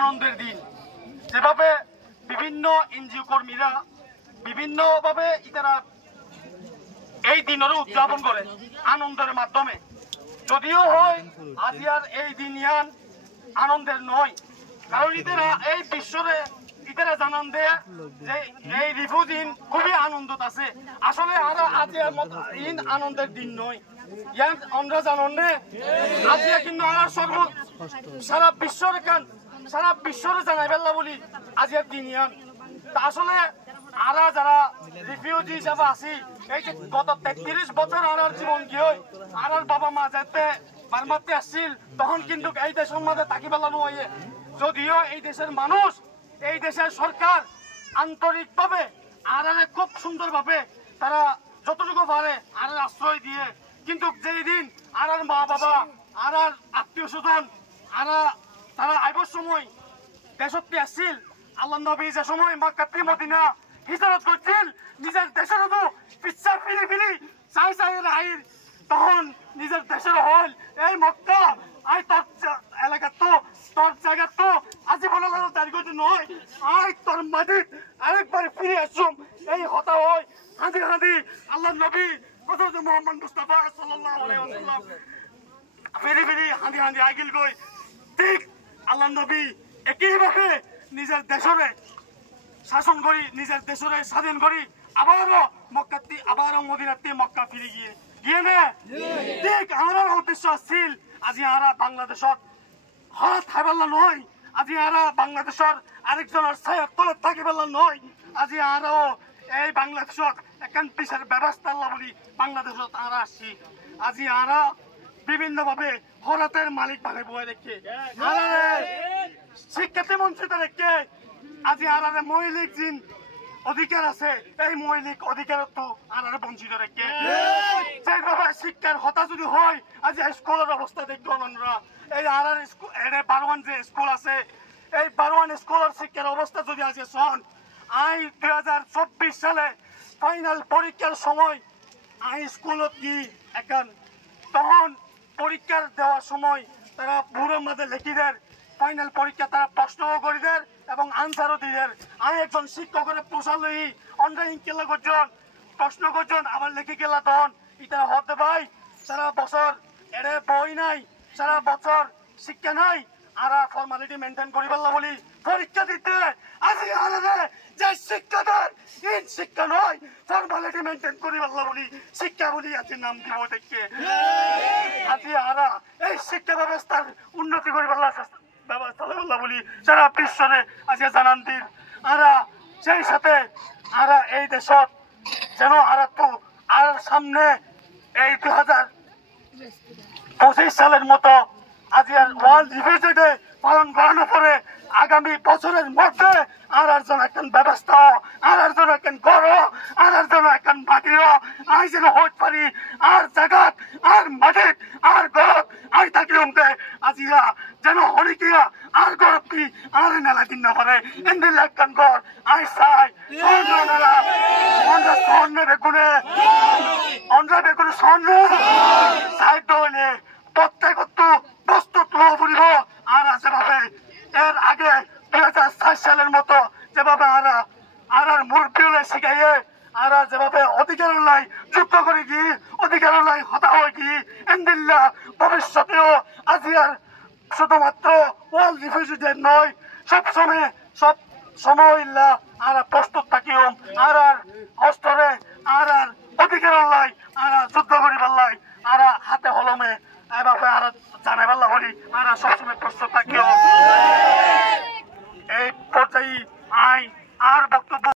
আনন্দের দিন। যেভাবে বিভিন্ন এনজিও কর্মীরা বিভিন্নভাবে ইতারা এই দিনেরও উদযাপন করে আনন্দের মাধ্যমে, যদিও হয় আজিয়ার এই দিন ইয়ান আনন্দের নয়, কারণ ইতারা এই বিশ্বরে ইতারা জানান দেয় যে এই রিফু দিন খুবই আনন্দত আছে। আসলে আরা আজিয়ার মত ইন আনন্দের দিন নয়, ইয়ান আমরা জানান নে আজিয়া কিন্তু আর সারা বিশ্বরে জানাই বেলা বলি আজিয়ার দিন ইয়ান। আসলে আরা যারা রিফিউজি হিসাবে আছি, এই যে গত 33 বছর আর জীবন কি হয়, আর বাবা মা যেতে বারমাতে আসছিল তখন কিন্তু এই দেশের মধ্যে তাকি বেলানো হয়ে, যদিও এই দেশের মানুষ এই দেশের সরকার আন্তরিকভাবে আর খুব সুন্দরভাবে তারা যতটুকু পারে আর আশ্রয় দিয়ে, কিন্তু যেই দিন আর মা বাবা আর আত্মীয় স্বজন তারা আইবার সময় দেশত্বে আসছিল, আল্লাহ নবী যে সময় মক্কা মদিনা হিজরত করছিল নিজের দেশের পিচ্ছা ফিরি চাই রাহির, তখন নিজের দেশের হল এই মক্কা আই তোর এলাকা তো তোর জায়গা তো আজীবন দাঁড়িয়ে নয়, আই তোর মাটিত আরেকবার ফিরে আসুম এই হতা হয় হাঁদি হাঁদি আল্লাহ নবী হযরত মুহাম্মদ মুস্তাফা সাল্লাল্লাহু আলাইহি ওয়াসাল্লাম ফিরি হাঁদি হাঁদি আগিল গই। ঠিক আল্লাহ নবী একইভাবে নিজের দেশরে শাসন করি, নিজের দেশরে স্বাধীন করি, আবারও মক্কাতে আবারও মদিনাতে মক্কা ফিরে গিয়ে না ঠিক আমার উদ্দেশ্য আছিল আজি আরা বাংলাদেশত হঠাৎ খাই পেলা নয়, আজি আরা বাংলাদেশর আরেকজনের ছায়ার তলে থাকি পেলা নয়, আজি আরও এই বাংলাদেশত এখন পিছের ব্যবস্থা বলি বাংলাদেশত আরা আসছি। আজি আরা বিভিন্ন ভাবে হরাতের মালিক ভাগে বয়ে রেখে শিক্ষার্থী বঞ্চিত রেখে আজি আরারে মৌলিক জিন অধিকার আছে, এই মৌলিক অধিকার তো আরারে বঞ্চিত রেখে যেভাবে শিক্ষার হতা যদি হয় আজি স্কুলের অবস্থা দেখবো আমরা, এই আরার বারোয়ান যে স্কুল আছে এই বারোয়ান স্কুলের শিক্ষার অবস্থা যদি আছে শোন, 2024 সালে ফাইনাল পরীক্ষার সময় স্কুলত কি এখন তখন পরীক্ষার দেওয়ার সময় তারা বুড়োর মাঝে লেখি দেয় ফাইনাল পরীক্ষা, তারা প্রশ্নও করে দেয় এবং আনসারও দিয়ে। আমি একজন শিক্ষকের পোষা লই অনলাইন কেলা করছেন প্রশ্ন করছেন আবার লেখি গেলা তখন এটা হতে ভাই সারা বছর এরে বই নাই, সারা বছর শিক্ষা নাই, আর ফর্মালিটি মেনটেন করি পারলা বলি পরীক্ষা দিতে আজি আলাদা যে শিক্ষা দেন এই শিক্ষা নয়, ফর্মালিটি মেনটেন করি পারলা বলি শিক্ষা বলি আজি নাম দিব দেখে আজি আরা এই শিক্ষা ব্যবস্থার উন্নতি করি পারলা ব্যবস্থা বললা বলি সারা বিশ্বরে আজকে জানান দিন আরা সেই সাথে আরা এই দেশত যেন আরা তো আর সামনে এই 2025 সালের মতো আজি আর ওয়ার্ল্ড রিফিউজি ডে পালন করানোর পরে আগামী বছরের মধ্যে আর একজন এখন ব্যবস্থা আর একজন এখন করো আর একজন এখন মাটিও আই যেন হইতে পারি আর জায়গাত আর মাটিত আর গরত আই থাকি উমতে আজিরা যেন হরিকিয়া আর গরত কি আর নেলা দিন না পারে এন্দিল একখান গর আই চাই স্বর্ণে বেগুনে স্বর্ণ সাহিত্য হইলে প্রত্যেকত্ব বস্তু তুলে ফুরিব আর আছে ভাবে এর আগে 2004 সালের মতো যেভাবে আর মুরব্বী শিখাইয়ে আর যেভাবে অধিকার নাই যুক্ত করে কি অধিকার নাই হতা হয় কি এন্দিল্লা ভবিষ্যতেও আজি আর শুধুমাত্র ওয়ার্ল্ড রিফিউজি ডে নয় সব সময় আর প্রস্তুত থাকিও আর অস্ত্রে আর অধিকার নাই আর যুদ্ধ করি পারলাই আর হাতে হলমে এভাবে আর জানাই পারলা বলি আর সবসময় প্রস্তুত থাকিও। এই পর্যায়ে আই আর বক্তব্য